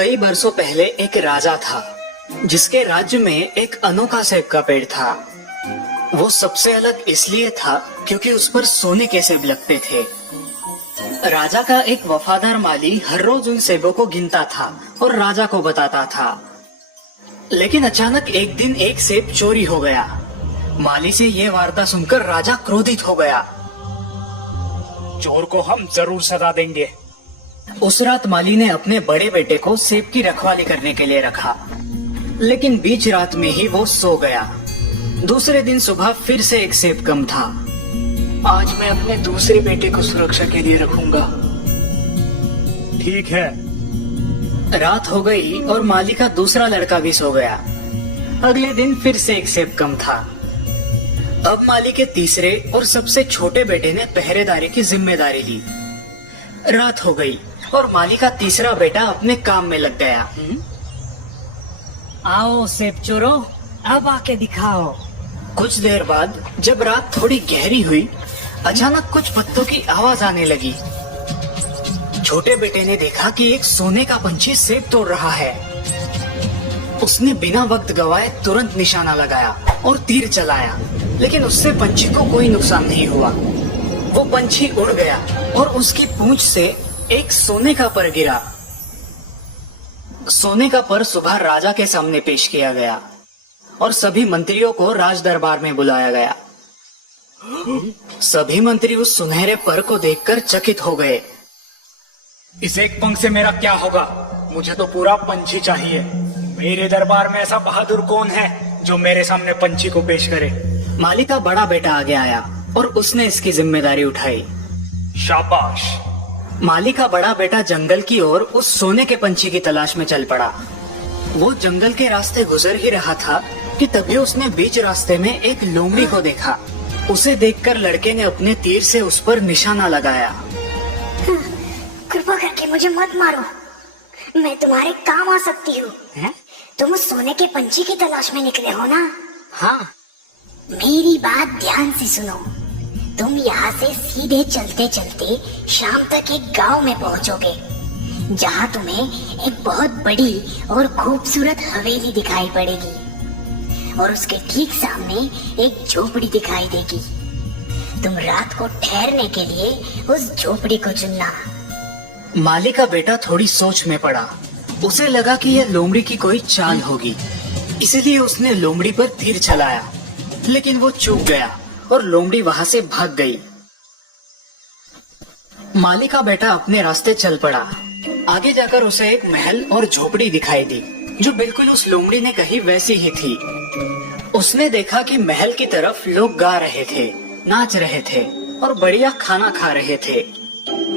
कई बरसों पहले एक राजा था जिसके राज्य में एक अनोखा सेब का पेड़ था। वो सबसे अलग इसलिए था क्योंकि उस पर सोने के सेब लगते थे। राजा का एक वफादार माली हर रोज उन सेबों को गिनता था और राजा को बताता था। लेकिन अचानक एक दिन एक सेब चोरी हो गया। माली से ये वार्ता सुनकर राजा क्रोधित हो गया। चोर को हम जरूर सजा देंगे। उस रात माली ने अपने बड़े बेटे को सेब की रखवाली करने के लिए रखा, लेकिन बीच रात में ही वो सो गया। दूसरे दिन सुबह फिर से एक सेब कम था। आज मैं अपने दूसरे बेटे को सुरक्षा के लिए रखूंगा। ठीक है। रात हो गई और माली का दूसरा लड़का भी सो गया। अगले दिन फिर से एक सेब कम था। अब माली के तीसरे और सबसे छोटे बेटे ने पहरेदारी की जिम्मेदारी ली। रात हो गई और माली का तीसरा बेटा अपने काम में लग गया। आओ सेब चोरो, अब आके दिखाओ। कुछ देर बाद जब रात थोड़ी गहरी हुई, अचानक कुछ पत्तों की आवाज आने लगी। छोटे बेटे ने देखा कि एक सोने का पंछी सेब तोड़ रहा है। उसने बिना वक्त गवाए तुरंत निशाना लगाया और तीर चलाया, लेकिन उससे पंछी को कोई नुकसान नहीं हुआ। वो पंछी उड़ गया और उसकी पूंछ से एक सोने का पर गिरा। सोने का पर सुबह राजा के सामने पेश किया गया और सभी मंत्रियों को राज दरबार में बुलाया गया। सभी मंत्री उस सुनहरे पर को देखकर चकित हो गए। इस एक पंख से मेरा क्या होगा? मुझे तो पूरा पंछी चाहिए। मेरे दरबार में ऐसा बहादुर कौन है जो मेरे सामने पंछी को पेश करे? माली का बड़ा बेटा आगे आया और उसने इसकी जिम्मेदारी उठाई। शाबाश। माली का बड़ा बेटा जंगल की ओर उस सोने के पंछी की तलाश में चल पड़ा। वो जंगल के रास्ते गुजर ही रहा था कि तभी उसने बीच रास्ते में एक लोमड़ी को देखा। उसे देखकर लड़के ने अपने तीर से उस पर निशाना लगाया। कृपा करके मुझे मत मारो, मैं तुम्हारे काम आ सकती हूँ। तुम उस सोने के पंछी की तलाश में निकले हो ना? हाँ। मेरी बात ध्यान से सुनो। तुम यहाँ से सीधे चलते चलते शाम तक एक गांव में पहुँचोगे, जहाँ तुम्हें एक बहुत बड़ी और खूबसूरत हवेली दिखाई पड़ेगी और उसके ठीक सामने एक झोपड़ी दिखाई देगी। तुम रात को ठहरने के लिए उस झोपड़ी को चुनना। माली का बेटा थोड़ी सोच में पड़ा। उसे लगा कि यह लोमड़ी की कोई चाल होगी, इसलिए उसने लोमड़ी पर तीर चलाया, लेकिन वो चूक गया और लोमड़ी वहां से भाग गई। माली का बेटा अपने रास्ते चल पड़ा। आगे जाकर उसे एक महल और झोपड़ी दिखाई दी जो बिल्कुल उस लोमड़ी ने कही वैसी ही थी। उसने देखा कि महल की तरफ लोग गा रहे थे, नाच रहे थे और बढ़िया खाना खा रहे थे।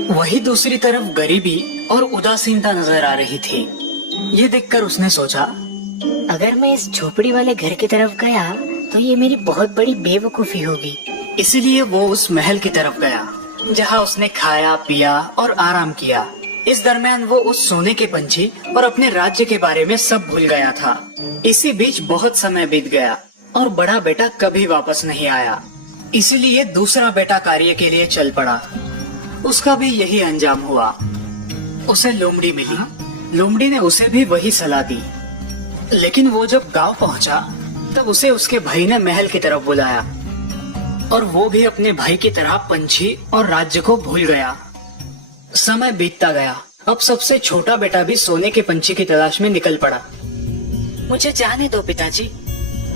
वही दूसरी तरफ गरीबी और उदासीनता नजर आ रही थी। ये देखकर उसने सोचा, अगर मैं इस झोपड़ी वाले घर की तरफ गया तो ये मेरी बहुत बड़ी बेवकूफी होगी। इसलिए वो उस महल की तरफ गया जहाँ उसने खाया पिया और आराम किया। इस दरमियान वो उस सोने के पंछी और अपने राज्य के बारे में सब भूल गया था। इसी बीच बहुत समय बीत गया और बड़ा बेटा कभी वापस नहीं आया। इसीलिए दूसरा बेटा कार्य के लिए चल पड़ा। उसका भी यही अंजाम हुआ। उसे लोमड़ी मिली। लोमड़ी ने उसे भी वही सलाह दी, लेकिन वो जब गांव पहुंचा तब उसे उसके भाई ने महल की तरफ बुलाया और वो भी अपने भाई की तरह पंछी और राज्य को भूल गया। समय बीतता गया। अब सबसे छोटा बेटा भी सोने के पंछी की तलाश में निकल पड़ा। मुझे जाने दो पिताजी।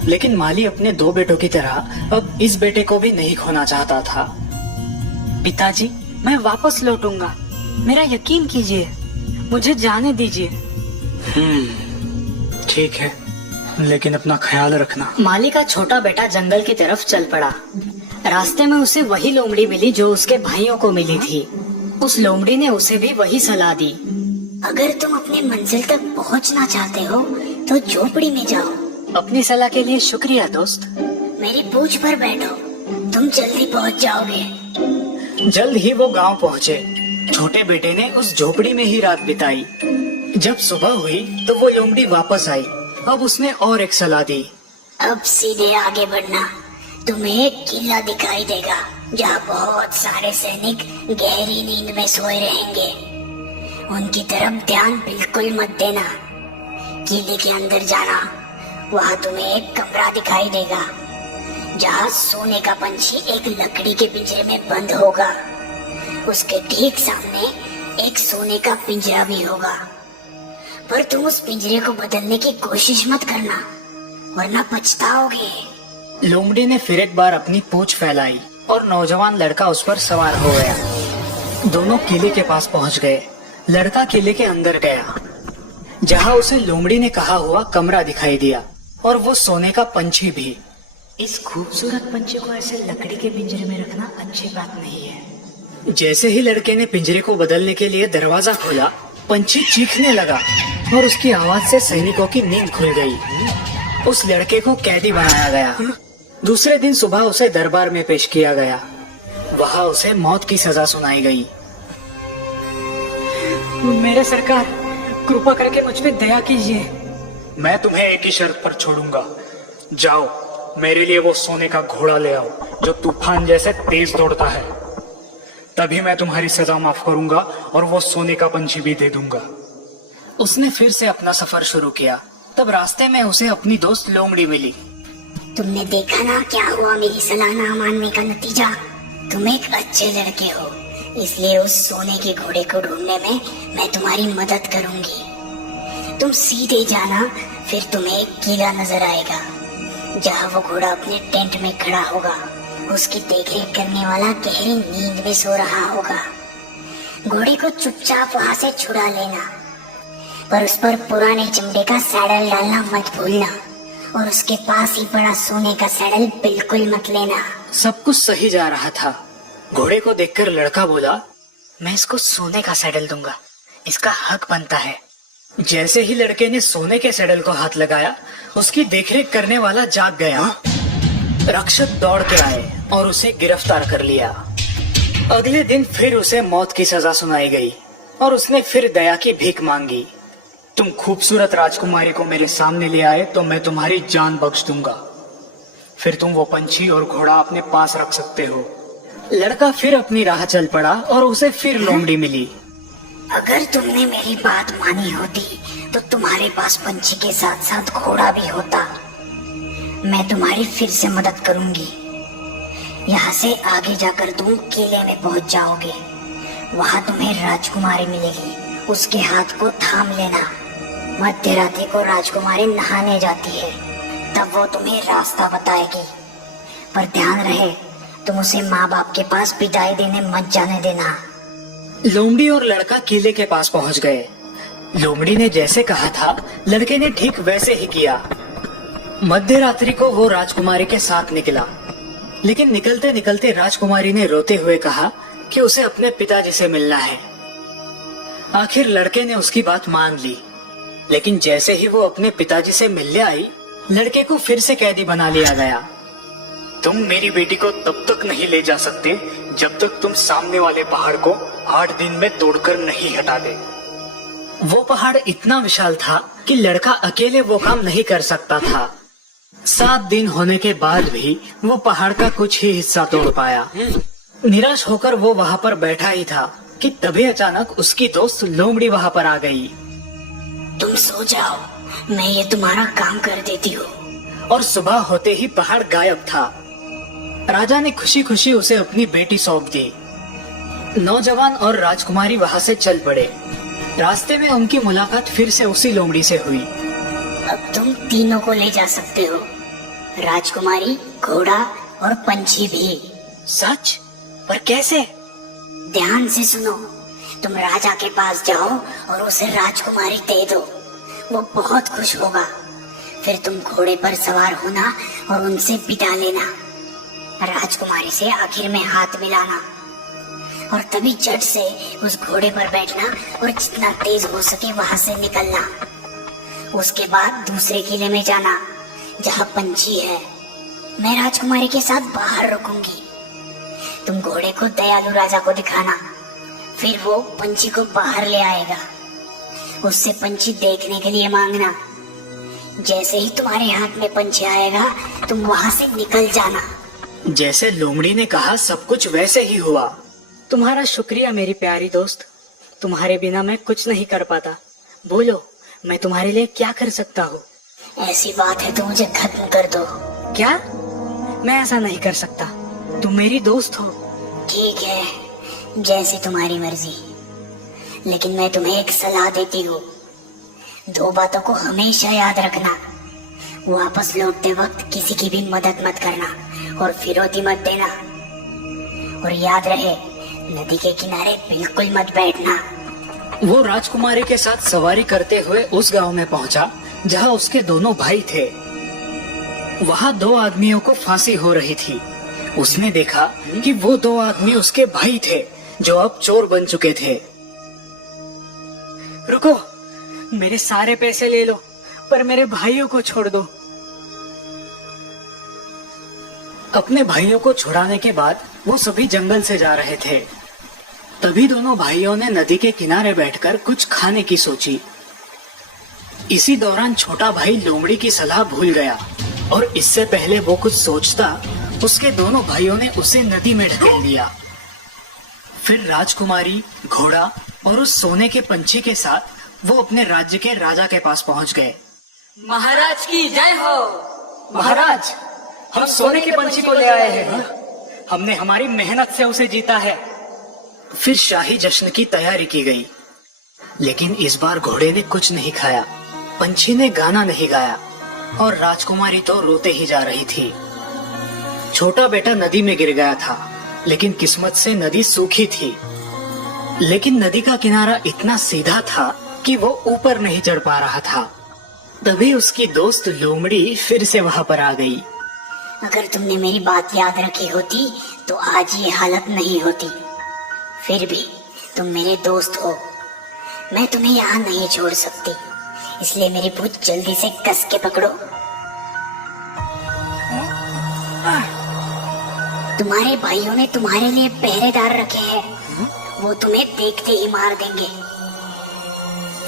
लेकिन माली अपने दो बेटों की तरह अब इस बेटे को भी नहीं खोना चाहता था। पिताजी, मैं वापस लौटूंगा, मेरा यकीन कीजिए, मुझे जाने दीजिए। ठीक है, लेकिन अपना ख्याल रखना। माली का छोटा बेटा जंगल की तरफ चल पड़ा। रास्ते में उसे वही लोमड़ी मिली जो उसके भाइयों को मिली थी। उस लोमड़ी ने उसे भी वही सलाह दी। अगर तुम अपने मंजिल तक पहुंचना चाहते हो तो झोपड़ी में जाओ। अपनी सलाह के लिए शुक्रिया दोस्त। मेरी पूंछ पर बैठो, तुम जल्दी पहुंच जाओगे। जल्द ही वो गांव पहुँचे। छोटे बेटे ने उस झोपड़ी में ही रात बिताई। जब सुबह हुई तो वो लोमड़ी वापस आई। अब उसने और एक सलाह दी। अब सीधे आगे बढ़ना, तुम्हें एक किला दिखाई देगा जहाँ बहुत सारे सैनिक गहरी नींद में सोए रहेंगे। उनकी तरफ ध्यान बिल्कुल मत देना। किले के अंदर जाना, वहां तुम्हें एक कमरा दिखाई देगा जहां सोने का पंछी एक लकड़ी के पिंजरे में बंद होगा। उसके ठीक सामने एक सोने का पिंजरा भी होगा, पर तुम उस पिंजरे को बदलने की कोशिश मत करना वरना पछताओगे। लोमड़ी ने फिर एक बार अपनी पूंछ फैलाई और नौजवान लड़का उस पर सवार हो गया। दोनों किले के पास पहुंच गए। लड़का किले के अंदर गया जहां उसे लोमड़ी ने कहा हुआ कमरा दिखाई दिया और वो सोने का पंछी भी। इस खूबसूरत पंछी को ऐसे लकड़ी के पिंजरे में रखना अच्छी बात नहीं है। जैसे ही लड़के ने पिंजरे को बदलने के लिए दरवाजा खोला, पंछी चीखने लगा और उसकी आवाज से सैनिकों की नींद खुल गई। उस लड़के को कैदी बनाया गया। दूसरे दिन सुबह उसे दरबार में पेश किया गया। वहां उसे मौत की सजा सुनाई गई। मेरे सरकार, कृपा करके मुझ पे दया कीजिए। मैं तुम्हें एक ही शर्त पर छोड़ूंगा। जाओ, मेरे लिए वो सोने का घोड़ा ले आओ जो तूफान जैसे तेज दौड़ता है। तभी मैं तुम्हारी सजा माफ करूंगा और वो सोने का पंछी भी दे दूंगा। उसने फिर से अपना सफर शुरू किया। तब रास्ते में उसे अपनी दोस्त लोमड़ी मिली। तुमने देखा ना क्या हुआ मेरी सलाह ना मानने का नतीजा। तुम एक अच्छे लड़के हो, इसलिए उस सोने के घोड़े को ढूंढने में मैं तुम्हारी मदद करूंगी। तुम सीधे जाना, फिर तुम्हें एक किला नजर आएगा जहाँ वो घोड़ा अपने टेंट में खड़ा होगा। उसकी देखरेख करने वाला गहरी नींद में सो रहा होगा। घोड़े को चुपचाप वहाँ से छुड़ा लेना, पर उस पर पुराने चमड़े का सैडल डालना मत भूलना और उसके पास ही बड़ा सोने का सैडल बिल्कुल मत लेना। सब कुछ सही जा रहा था। घोड़े को देखकर लड़का बोला, मैं इसको सोने का सैडल दूंगा, इसका हक बनता है। जैसे ही लड़के ने सोने के सैडल को हाथ लगाया, उसकी देखरेख करने वाला जाग गया। रक्षक दौड़ के आए और उसे गिरफ्तार कर लिया। अगले दिन फिर उसे मौत की सजा सुनाई गई और उसने फिर दया की भीख मांगी। तुम खूबसूरत राजकुमारी को मेरे सामने ले आए तो मैं तुम्हारी जान बख्श दूंगा। फिर तुम वो पंछी और घोड़ा अपने पास रख सकते हो। लड़का फिर अपनी राह चल पड़ा और उसे फिर लोमड़ी मिली। अगर तुमने मेरी बात मानी होती तो तुम्हारे पास पंछी के साथ साथ घोड़ा भी होता। मैं तुम्हारी फिर से मदद करूंगी। यहाँ से आगे जाकर तुम किले में पहुंच जाओगे। वहाँ तुम्हें राजकुमारी मिलेगी, उसके हाथ को थाम लेना। मध्य रात्रि को राजकुमारी नहाने जाती है, तब वो तुम्हें रास्ता बताएगी। पर ध्यान रहे, तुम उसे माँ बाप के पास विदाई देने मत जाने देना। लोमड़ी और लड़का किले के पास पहुंच गए। लोमड़ी ने जैसे कहा था, लड़के ने ठीक वैसे ही किया। मध्य रात्रि को वो राजकुमारी के साथ निकला, लेकिन निकलते निकलते राजकुमारी ने रोते हुए कहा कि उसे अपने पिताजी से मिलना है। आखिर लड़के ने उसकी बात मान ली, लेकिन जैसे ही वो अपने पिताजी से मिलने आई, लड़के को फिर से कैदी बना लिया गया। तुम मेरी बेटी को तब तक नहीं ले जा सकते जब तक तुम सामने वाले पहाड़ को 8 दिन में तोड़कर नहीं हटा दे। वो पहाड़ इतना विशाल था कि लड़का अकेले वो काम नहीं कर सकता था। 7 दिन होने के बाद भी वो पहाड़ का कुछ ही हिस्सा तोड़ पाया। निराश होकर वो वहाँ पर बैठा ही था कि तभी अचानक उसकी दोस्त लोमड़ी वहाँ पर आ गई। तुम सो जाओ, मैं ये तुम्हारा काम कर देती हूँ। और सुबह होते ही पहाड़ गायब था। राजा ने खुशी खुशी उसे अपनी बेटी सौंप दी। नौजवान और राजकुमारी वहाँ से चल पड़े। रास्ते में उनकी मुलाकात फिर से उसी लोमड़ी से हुई। अब तुम तीनों को ले जा सकते हो, राजकुमारी, घोड़ा और पंछी भी। सच? पर कैसे? ध्यान से सुनो। तुम राजा के पास जाओ और उसे राजकुमारी दे दो, वो बहुत खुश होगा। फिर तुम घोड़े पर सवार होना और उनसे विदा लेना। राजकुमारी से आखिर में हाथ मिलाना और तभी झट से उस घोड़े पर बैठना और जितना तेज हो सके वहां से निकलना। उसके बाद दूसरे किले में जाना जहाँ पंछी है। मैं राजकुमारी के साथ बाहर रुकूंगी। तुम घोड़े को दयालु राजा को दिखाना, फिर वो पंछी को बाहर ले आएगा। उससे पंछी देखने के लिए मांगना। जैसे ही तुम्हारे हाथ में पंछी आएगा, तुम वहां से निकल जाना। जैसे लोमड़ी ने कहा, सब कुछ वैसे ही हुआ। तुम्हारा शुक्रिया मेरी प्यारी दोस्त। तुम्हारे बिना मैं कुछ नहीं कर पाता। बोलो, मैं तुम्हारे लिए क्या कर सकता हूँ? ऐसी बात है तो मुझे खत्म कर दो। क्या? मैं ऐसा नहीं कर सकता। तुम मेरी दोस्त हो। ठीक है, जैसी तुम्हारी मर्जी, लेकिन मैं तुम्हें एक सलाह देती हूँ। 2 बातों को हमेशा याद रखना। वापस लौटते वक्त किसी की भी मदद मत करना और फिरौती मत देना। और याद रहे, नदी के किनारे बिल्कुल मत बैठना। वो राजकुमारी के साथ सवारी करते हुए उस गांव में पहुंचा जहां उसके दोनों भाई थे। वहां 2 आदमियों को फांसी हो रही थी। उसने देखा कि वो 2 आदमी उसके भाई थे जो अब चोर बन चुके थे। रुको, मेरे सारे पैसे ले लो, पर मेरे भाइयों को छोड़ दो। अपने भाइयों को छुड़ाने के बाद वो सभी जंगल से जा रहे थे। तभी दोनों भाइयों ने नदी के किनारे बैठकर कुछ खाने की सोची। इसी दौरान छोटा भाई लोमड़ी की सलाह भूल गया और इससे पहले वो कुछ सोचता, उसके दोनों भाइयों ने उसे नदी में ढकेल दिया। फिर राजकुमारी, घोड़ा और उस सोने के पंछी के साथ वो अपने राज्य के राजा के पास पहुंच गए। महाराज की जय हो। महाराज, हम सोने के पंछी को ले आए हैं। हमने हमारी मेहनत से उसे जीता है। फिर शाही जश्न की तैयारी की गई, लेकिन इस बार घोड़े ने कुछ नहीं खाया, पंछी ने गाना नहीं गाया और राजकुमारी तो रोते ही जा रही थी। छोटा बेटा नदी में गिर गया था, लेकिन किस्मत से नदी सूखी थी। लेकिन नदी का किनारा इतना सीधा था कि वो ऊपर नहीं चढ़ पा रहा था। तभी उसकी दोस्त लोमड़ी फिर से वहां पर आ गई। अगर तुमने मेरी बात याद रखी होती तो आज ये हालत नहीं होती। फिर भी तुम मेरे दोस्त हो, मैं तुम्हें यहाँ नहीं छोड़ सकती, इसलिए मेरी पूंछ जल्दी से कस के पकड़ो। तुम्हारे भाइयों ने तुम्हारे लिए पहरेदार रखे हैं, वो तुम्हें देखते ही मार देंगे।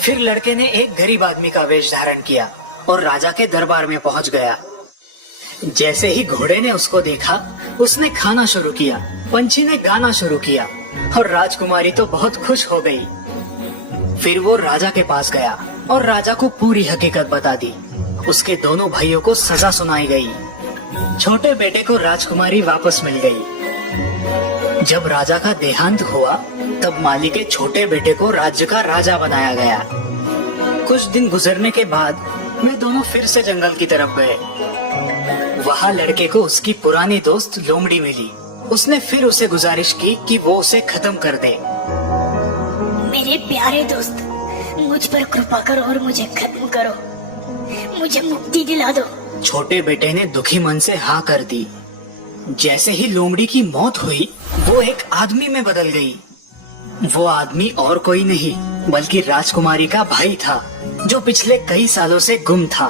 फिर लड़के ने एक गरीब आदमी का वेश धारण किया और राजा के दरबार में पहुंच गया। जैसे ही घोड़े ने उसको देखा, उसने खाना शुरू किया, पंछी ने गाना शुरू किया और राजकुमारी तो बहुत खुश हो गई। फिर वो राजा के पास गया और राजा को पूरी हकीकत बता दी। उसके दोनों भाइयों को सजा सुनाई गई। छोटे बेटे को राजकुमारी वापस मिल गई। जब राजा का देहांत हुआ, तब माली के छोटे बेटे को राज्य का राजा बनाया गया। कुछ दिन गुजरने के बाद वे दोनों फिर से जंगल की तरफ गए। वहाँ लड़के को उसकी पुरानी दोस्त लोमड़ी मिली। उसने फिर उसे गुजारिश की कि वो उसे खत्म कर दे। मेरे प्यारे दोस्त, मुझ पर कृपा करो और मुझे खत्म करो, मुझे मुक्ति दिला दो। छोटे बेटे ने दुखी मन से हाँ कर दी। जैसे ही लोमड़ी की मौत हुई, वो एक आदमी में बदल गई। वो आदमी और कोई नहीं बल्कि राजकुमारी का भाई था, जो पिछले कई सालों से गुम था।